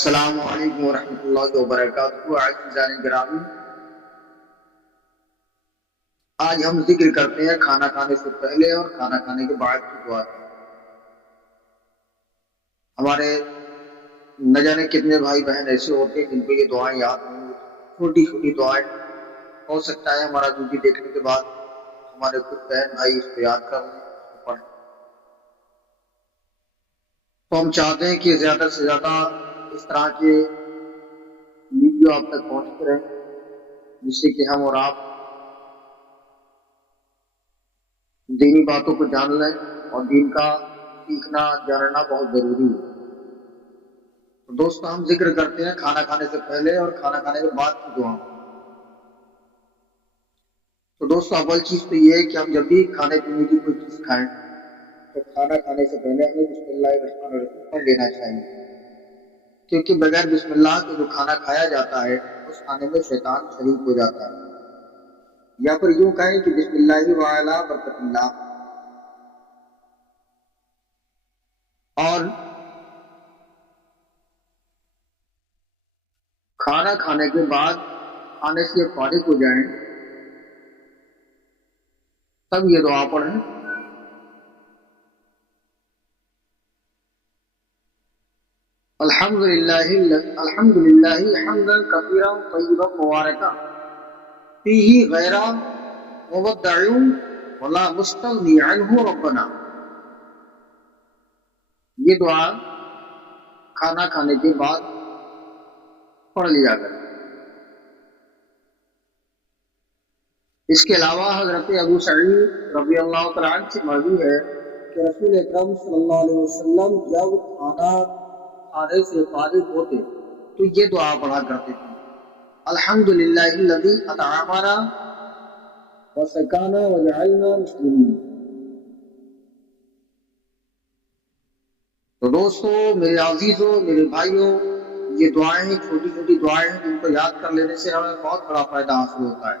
السلام علیکم ورحمۃ اللہ وبرکاتہ۔ عزیزان گرامی، آج ہم ذکر کرتے ہیں کھانا کھانے سے پہلے اور کھانا کھانے کے بعد کی دعا کی۔ ہمارے نہ جانے کتنے بھائی بہن ایسے ہوتے ہیں جن کو یہ دعائیں یاد نہیں ہوتی، چھوٹی چھوٹی دعائیں۔ ہو سکتا ہے ہمارا ویڈیو دیکھنے کے بعد ہمارے کچھ بہن بھائی اس کو یاد کر لیں، اس کو پڑھیں۔ تو ہم چاہتے ہیں کہ زیادہ سے زیادہ اس طرح کے ویڈیو آپ تک پہنچتے رہیں، جس سے کہ ہم اور آپ دینی باتوں کو جان لیں، اور دین کا سیکھنا جاننا بہت ضروری ہے۔ تو دوستو، ہم ذکر کرتے ہیں کھانا کھانے سے پہلے اور کھانا کھانے کے بعد کی دعا۔ تو دوستو، اول چیز تو یہ ہے کہ ہم جب بھی کھانے پینے کی کوئی چیز کھائیں تو کھانا کھانے سے پہلے ہمیں بسم اللہ الرحمن الرحیم پڑھ لینا چاہیے، کیونکہ بغیر بسم اللہ کے جو کھانا کھایا جاتا ہے اس کھانے میں شیطان شریک ہو جاتا ہے، یا پھر یوں کہیں کہ بسم اللہ وعلی برکت اللہ۔ اور کھانا کھانے کے بعد کھانے سے فارغ ہو جائیں تب یہ دعا پڑھیں: الحمدللہ حمدا کثیرا طیبا مبارکا فیہ غیر مبدع ولا مستغنی عنہ ربنا۔ یہ دعا کھانا کھانے کے بعد پڑھ لیا کریں۔ اس کے علاوہ حضرت ابو سعید رضی اللہ تعالیٰ عنہ سے مروی ہے کہ رسول اکرم صلی اللہ علیہ وسلم جب کھانا کھانے سے فارغ ہوتے تو یہ دعا پڑھا کرتے تھے: الحمدللہ الذی اطعمنا وسقانا وجعلنا مسلمین۔ تو دوستو، میرے عزیزوں، میرے بھائیوں، یہ دعائیں چھوٹی چھوٹی دعائیں ہیں جن کو یاد کر لینے سے ہمیں بہت بڑا فائدہ حاصل ہوتا ہے۔